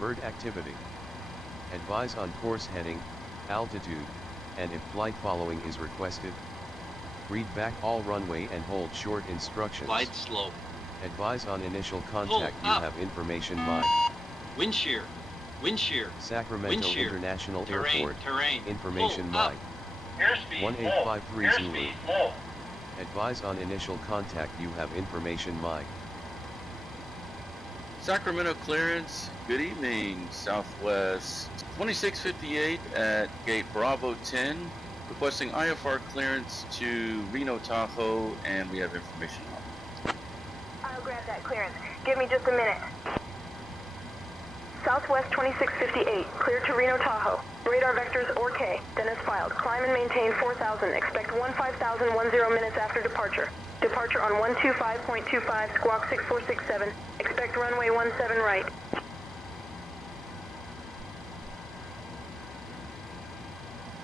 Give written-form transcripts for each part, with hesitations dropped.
Bird activity. Advise on course heading, altitude, and if flight following is requested. Read back all runway and hold short instructions. Glide slow. Advise on initial contact. You have information MI. Wind shear. Wind shear. Sacramento Wind shear. International Terrain, Airport. terrain. Information Pull MI. Airspeed 1853 low. Zulu. Airspeed low. Advise on initial contact. You have information MI. Sacramento clearance, good evening, Southwest 2658 at gate Bravo 10, requesting IFR clearance to Reno-Tahoe, and we have information on. I'll grab that clearance. Give me just a minute. Southwest 2658, clear to Reno-Tahoe. Radar vectors OK, then as filed. Climb and maintain 4000. Expect 15,010 minutes after departure. Departure on 125.25, squawk 6467. Expect runway 17 right.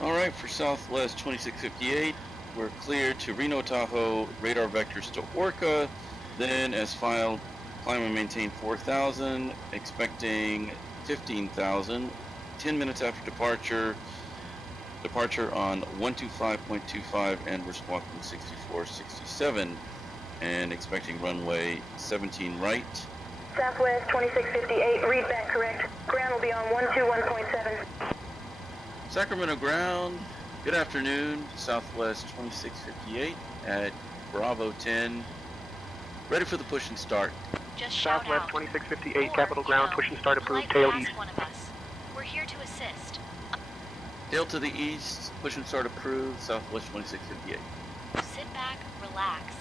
All right, for Southwest 2658, we're clear to Reno-Tahoe, radar vectors to Orca, then as filed, climb and maintain 4,000, expecting 15,000, 10 minutes after departure, departure on 125.25, and we're squawking 6467, and expecting runway 17 right. Southwest 2658, read back correct. Ground will be on 121.7. Sacramento ground, good afternoon, Southwest 2658 at Bravo 10, ready for the push and start. Just Southwest 2658, Capital Ground, push and start approved, tail east. One of us. We're here to assist. Tail to the east, push and start approved, Southwest 2658. Sit back, relax.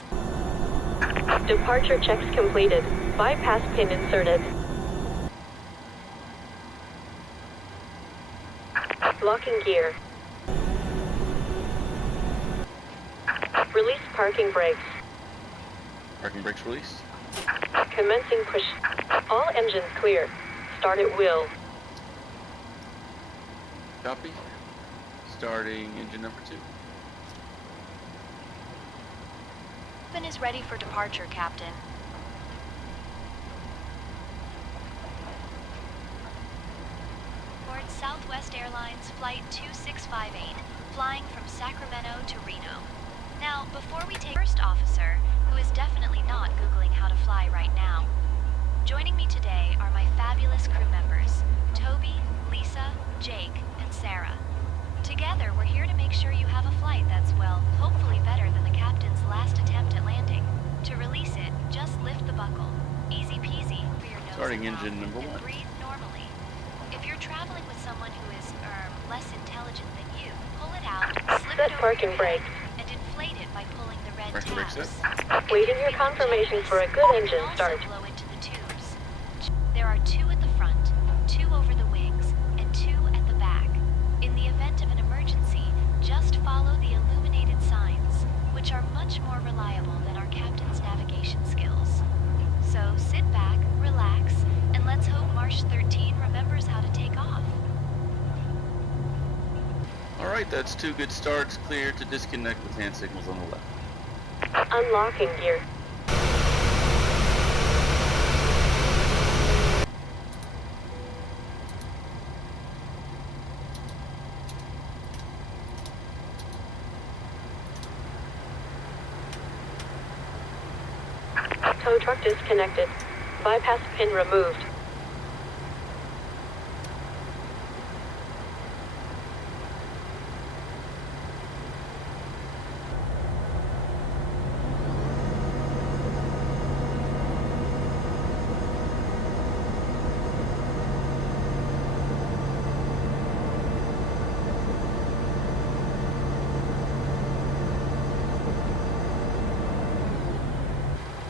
Departure checks completed. Bypass pin inserted. Locking gear. Release parking brakes. Parking brakes released. Commencing push. All engines clear. Start at will. Copy. Starting engine number 2. Cabin is ready for departure, Captain. Board Southwest Airlines Flight 2658, flying from Sacramento to Reno. Now, before we take first officer, who is definitely not Googling how to fly right now. Joining me today are my fabulous crew members, Toby, Lisa, Jake, and Sarah. Together, we're here to make sure you have a flight that's, well, hopefully better than the captain's last attempt at landing. To release it, just lift the buckle. Easy peasy for your nose Starting and mouth, engine number and 1. breathe normally. If you're traveling with someone who is, less intelligent than you, pull it out, slip Set it over parking your brake. head, and inflate it by pulling the red Parking brake tabs. set. Waiting your confirmation for a good engine start. Blow into the tubes. There are 2 at the front, 2 over the wings, and 2 at the back. In the event of an emergency, just follow the illuminated signs, which are much more reliable than our captain's navigation skills. So sit back, relax, and let's hope Marsh 13 remembers how to take off. Alright, that's 2 good starts, clear to disconnect with hand signals on the left. Unlocking gear. Tow truck disconnected. Bypass pin removed.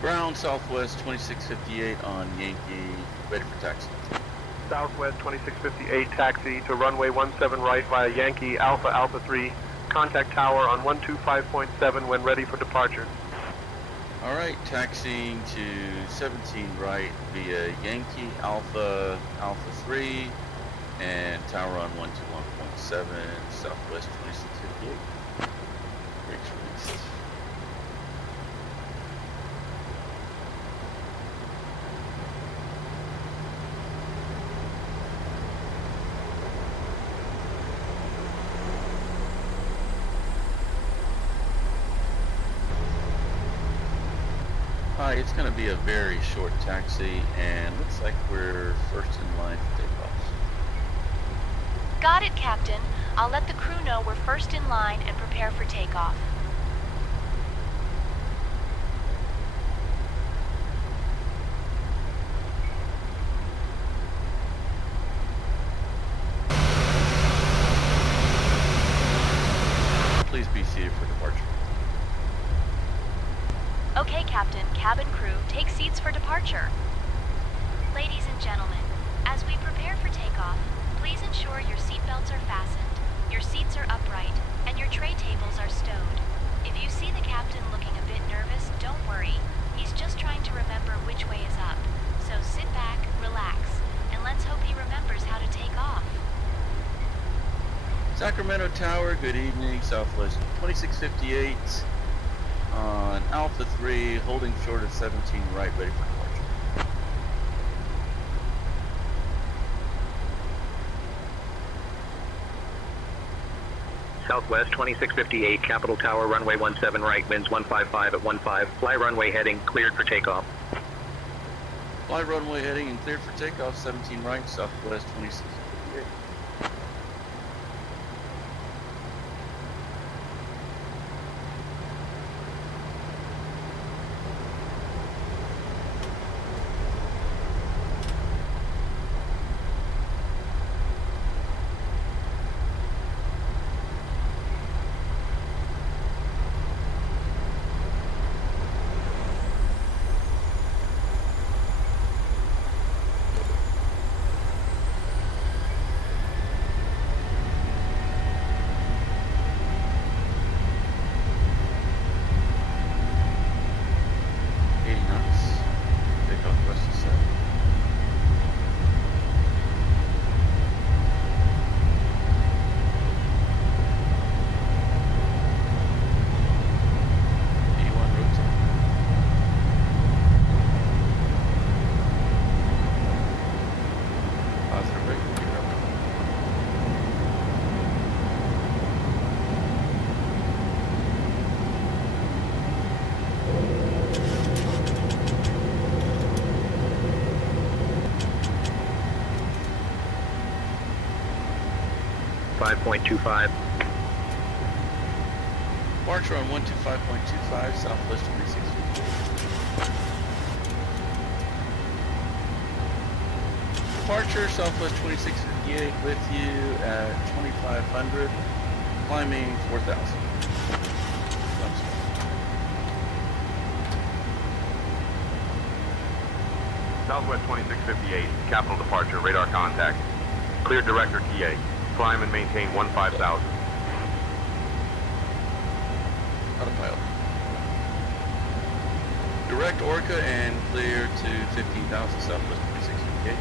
Ground Southwest 2658 on Yankee, ready for taxi. Southwest 2658, taxi to runway 17 right via Yankee Alpha Alpha 3. Contact tower on 125.7 when ready for departure. Alright, taxiing to 17 right via Yankee Alpha Alpha 3 and tower on 121.7, Southwest 2658. Brakes released. Alright, it's going to be a very short taxi, and looks like we're first in line for takeoff. Got it, Captain. I'll let the crew know we're first in line and prepare for takeoff. Please be seated for departure. Okay, Captain, cabin crew, take seats for departure. Ladies and gentlemen, as we prepare for takeoff, please ensure your seatbelts are fastened, your seats are upright, and your tray tables are stowed. If you see the captain looking a bit nervous, don't worry. He's just trying to remember which way is up. So sit back, relax, and let's hope he remembers how to take off. Sacramento Tower, good evening, Southwest 2658 on Alpha 3, holding short of 17 right, ready for departure. Southwest 2658, Capital Tower, runway 17 right, winds 155 at 15, fly runway heading, cleared for takeoff. Fly runway heading and cleared for takeoff, 17 right, Southwest 2658. .25. Departure on 125.25, Southwest 2658. Departure, Southwest 2658 with you at 2500, climbing 4000. Southwest 2658, capital departure, radar contact. Clear director TA. Climb and maintain 15,000. Autopilot. Direct Orca and clear to 15,000 Southwest 2658.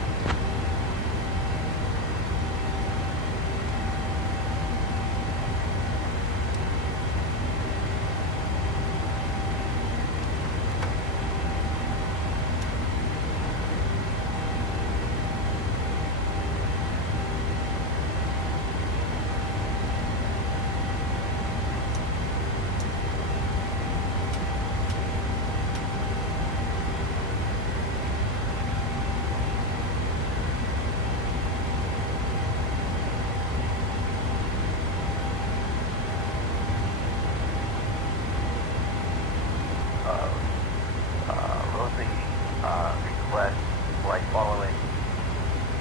Request flight following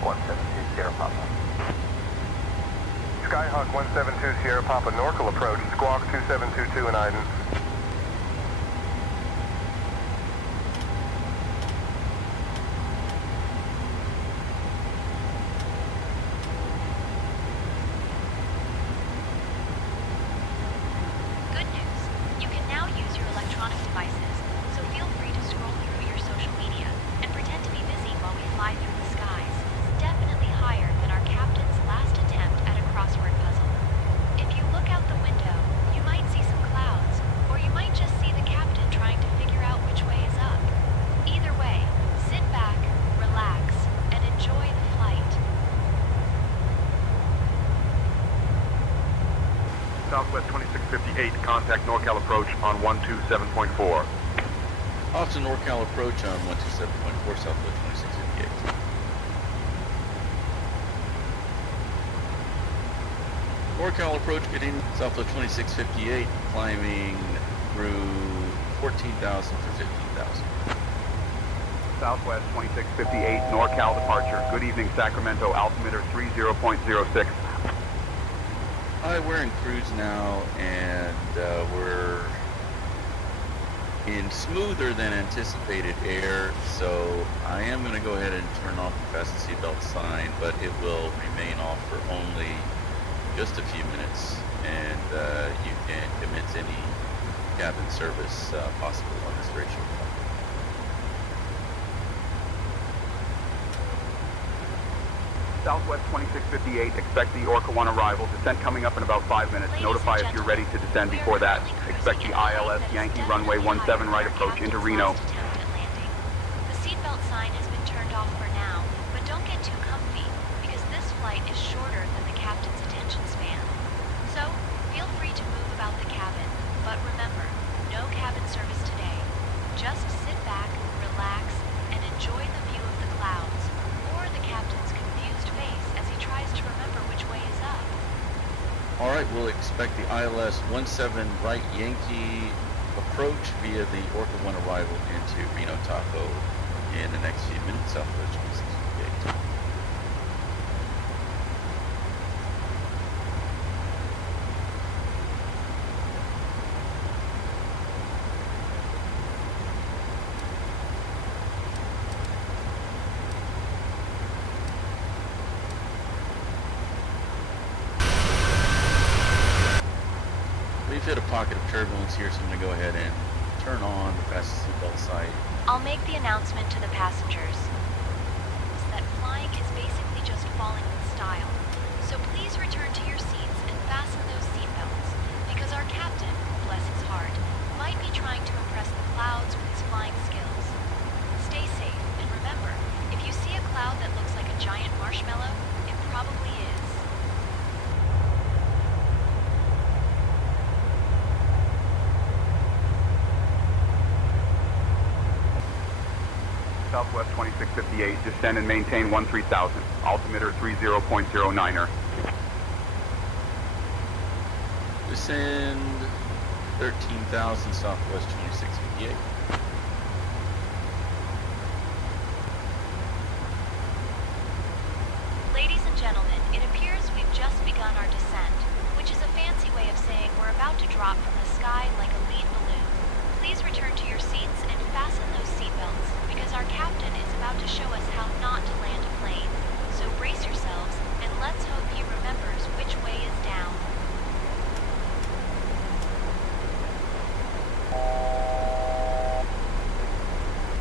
172 Sierra Papa. Skyhawk 172 Sierra Papa, Norcal approach, Squawk 2722 in Iden. Good news. You can now use your electronic devices, so feel free to scroll through your social media and pretend to be busy while we fly through the skies. Definitely higher than our captain's last attempt at a crossword puzzle. If you look out the window, you might see some clouds, or you might just see the captain trying to figure out which way is up. Either way, sit back, relax, and enjoy the flight. Southwest 2658, contact NorCal approach on 127.4. Off to NorCal approach on 127.4 Southwest 2658. NorCal approach getting Southwest 2658, climbing through 14,000 for 15,000. Southwest 2658, NorCal departure. Good evening, Sacramento, altimeter 30.06. Hi, we're in cruise now, and we're in smoother than anticipated air, so I am going to go ahead and turn off the fasten seatbelt sign, but it will remain off for only just a few minutes, and you can commence any cabin service possible on this very short flight. Southwest 2658, expect the Orca 1 arrival. Descent coming up in about 5 minutes. Notify if you're ready to descend before that. Expect the ILS Yankee runway 17 right approach into Reno. The seatbelt sign has been turned off for now, but don't get too comfy, because this flight is shorter than the captain's attention span. So, feel free to move about the cabin, but remember, no cabin service today. Just sit back, relax, and enjoy the view of the clouds, or the captain's confused face as he tries to remember which way is up. All right, we'll expect the ILS 17 right Yankee approach via the Orca 1 arrival into Reno-Tahoe in the next few minutes, Southwest 2658. We've hit a pocket of turbulence here, so I'm going to go ahead and turn on the fasten seatbelt sight. I'll make the announcement to the passengers that flying is basically just falling with style. So please return to your seats and fasten those seatbelts, because our captain, bless his heart, might be trying to impress the clouds with his flying skills. Stay safe, and remember, if you see a cloud that looks like a giant marshmallow, it probably is. Southwest 2658, descend and maintain 13,000. Altimeter 30.09er. Descend 13,000 Southwest 2658. Ladies and gentlemen, it appears we've just begun our descent, which is a fancy way of saying we're about to drop from the sky like a lead balloon. Please return to your seats and fasten those seatbelts, because our captain is about to show us how not to land a plane. So brace yourselves, and let's hope he remembers which way is down.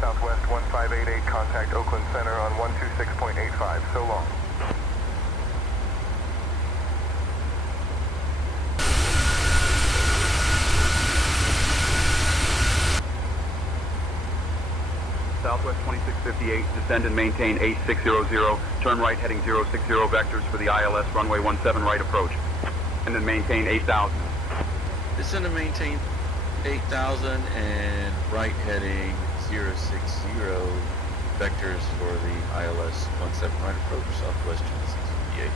Southwest 1588, contact Oakland Center on 126.85. So long. Southwest 2658, descend and maintain 8600. Turn right heading 060 vectors for the ILS runway 17 right approach. And then maintain 8,000. Descend and maintain 8,000 and right heading 060 vectors for the ILS 17 right approach, Southwest 2658.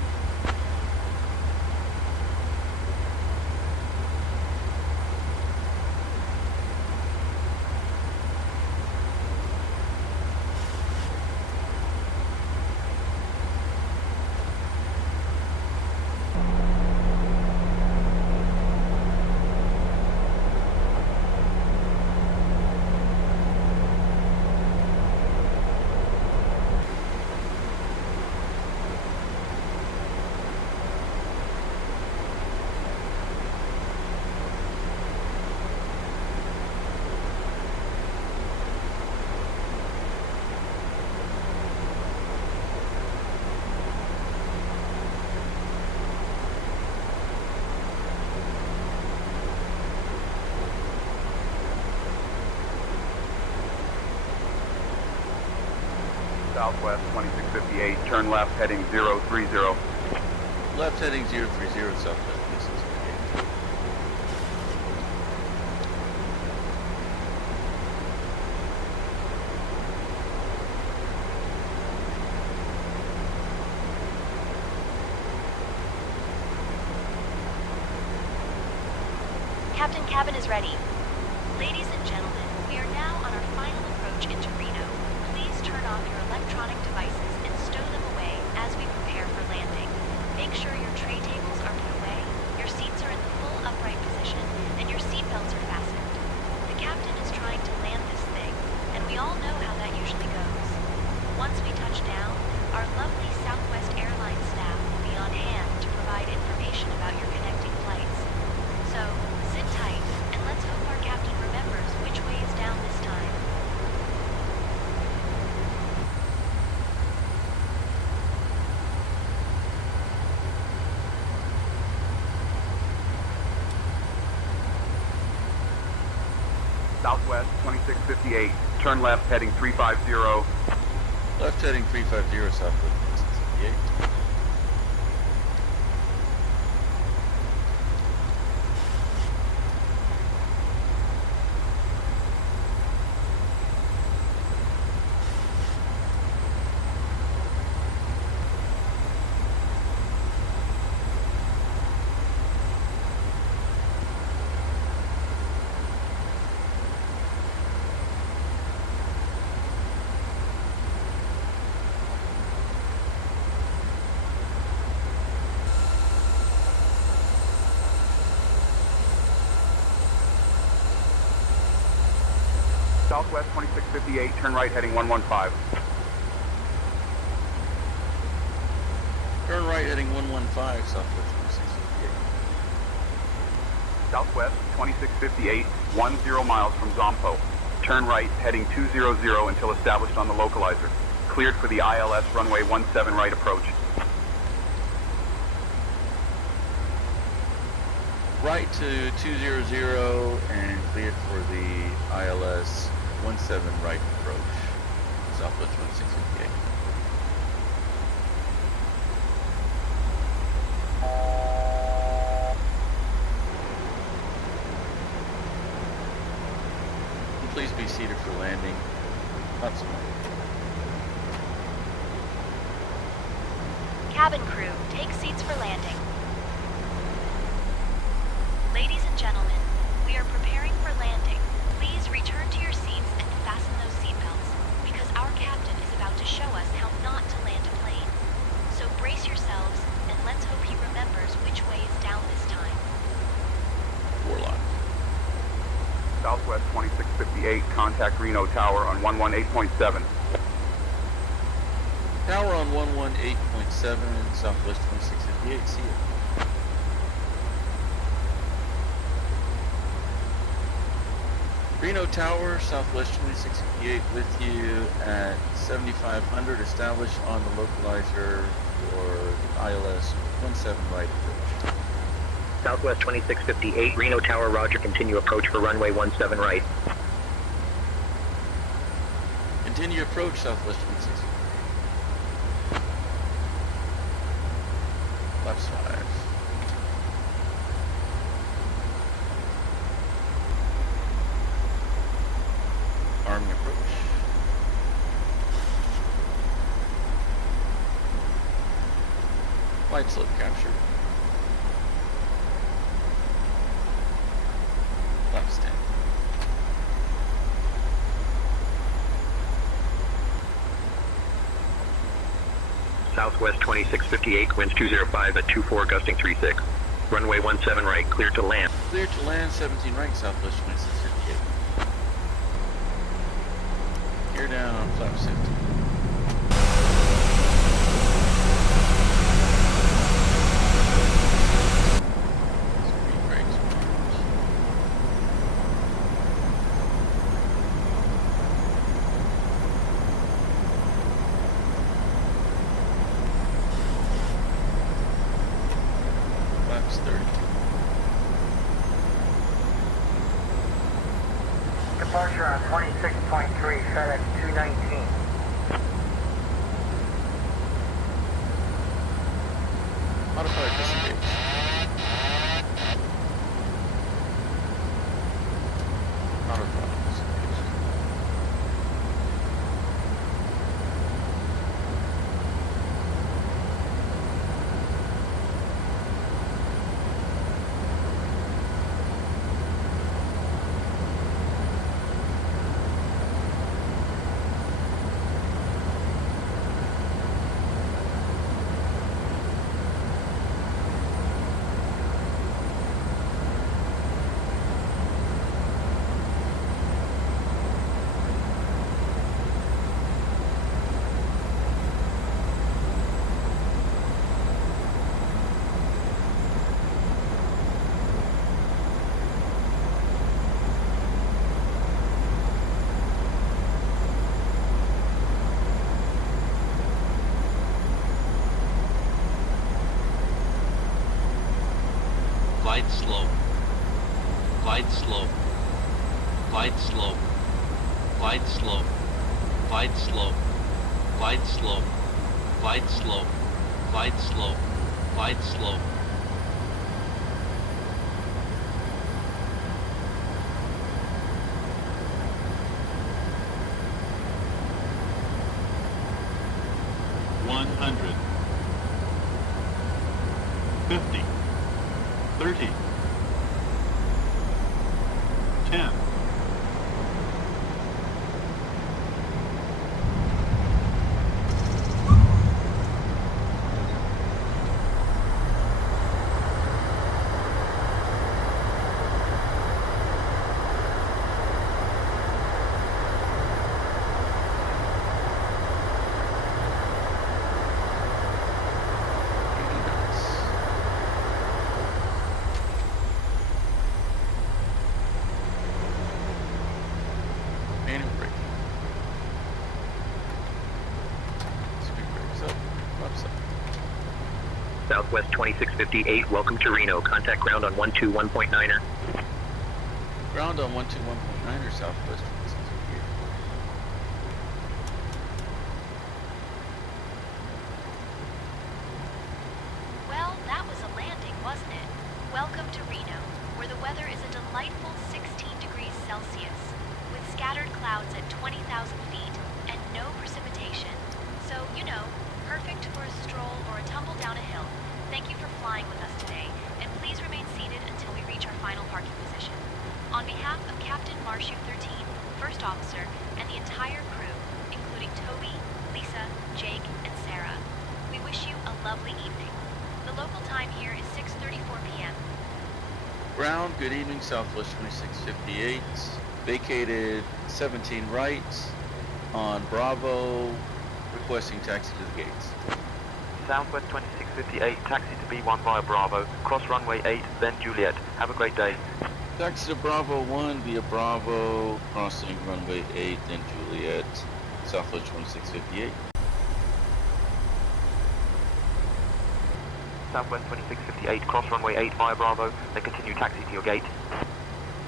Southwest 2658, turn left heading 030. Left heading 030, Southwest 2658. Captain, cabin is ready. Ladies and gentlemen, we are now on our final approach into Reno. Please turn off your electronic devices and stow them away as we prepare for landing. Make sure your tray tables are put away, your seats are in the full upright position, and your seat belts are fastened. The captain is trying to land this thing, and we all know how that usually goes. Once we touch down, our lovely Southwest Airlines staff will be on hand to provide information about your connecting flights. So, sit tight, and let's hope our captain remembers which way is down this time. Southwest 2658, turn left heading 350. Left heading 350, Southwest 2658. Southwest 2658, turn right heading 115. Turn right heading 115, Southwest 2658. Southwest 2658, 10 miles from Zompo. Turn right heading 200 until established on the localizer. Cleared for the ILS runway 17 right approach. Right to 200 and cleared for the ILS 17 right approach, Southwest 2658. Please be seated for landing. That's Cabin crew, take seats for landing. Ladies and gentlemen, we are preparing for landing. Please return to your seats and fasten those seatbelts, because our captain is about to show us how not to land a plane. So brace yourselves, and let's hope he remembers which way is down this time. Warlock. Southwest 2658, contact Reno-Tahoe on 118.7. Tower on 118.7, Southwest 2658, see you. Reno-Tahoe, Southwest 2658 with you at 7500, established on the localizer for ILS 17 right approach. Southwest 2658, Reno-Tahoe, roger, continue approach for runway 17 right. Continue approach, Southwest 2658. Flaps 5. Arming approach. Flight slope captured. Flaps 10. Southwest 2658, winds 205 at 24, gusting 36. Runway 17 right, clear to land. Clear to land, 17 right, Southwest 2658. Gear down, flaps 50. Speed brakes. Flaps 30. Departure on 26.3, FedEx 219. Modified disengage. Modified disengage. Glide slope. Glide slope. Glide slope. Glide slope. Glide slope. Glide slope. Glide slope. Glide slope. Glide slope. $100. 50. 30. 10. Southwest 2658, welcome to Reno. Contact ground on 121.9er. Ground on 121.9er, Southwest 2658. Well, that was a landing, wasn't it? Welcome to Reno, where the weather is a delightful 16 degrees Celsius, with scattered clouds at 20,000 feet and no precipitation. So, you know, perfect for a stroll or a tumble down a hill. Thank you for flying with us today, and please remain seated until we reach our final parking position. On behalf of Captain Marshu 13, First Officer, and the entire crew, including Toby, Lisa, Jake, and Sarah, we wish you a lovely evening. The local time here is 6:34 p.m. Ground, good evening, Southwest 2658. Vacated 17 right on Bravo, requesting taxi to the gates. Southwest 2658, taxi to B1 via Bravo, cross runway 8, then Juliet. Have a great day. Taxi to Bravo 1 via Bravo, crossing runway 8, then Juliet, Southwest 2658. Southwest 2658, cross runway 8 via Bravo, then continue taxi to your gate.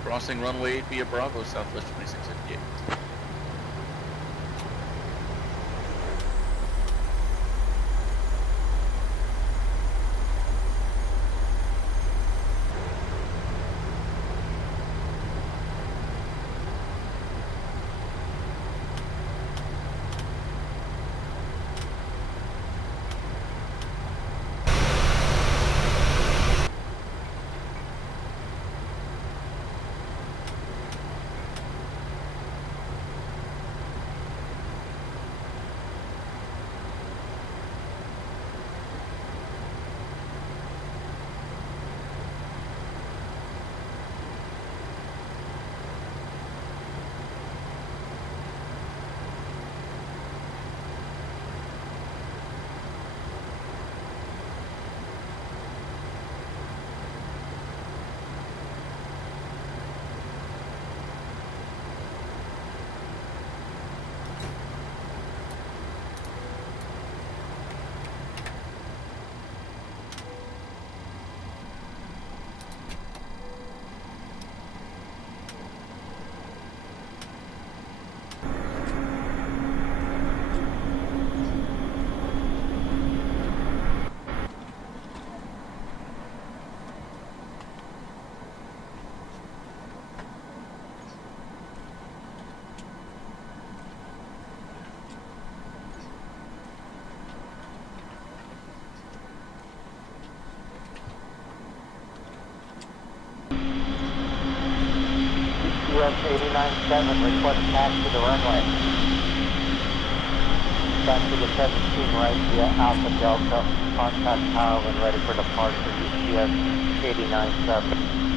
Crossing runway 8 via Bravo, Southwest 2658. US 89.7, request taxi to the runway. Taxi to 17 right via Alpha Delta, contact tower when ready for departure, UCS 89.7.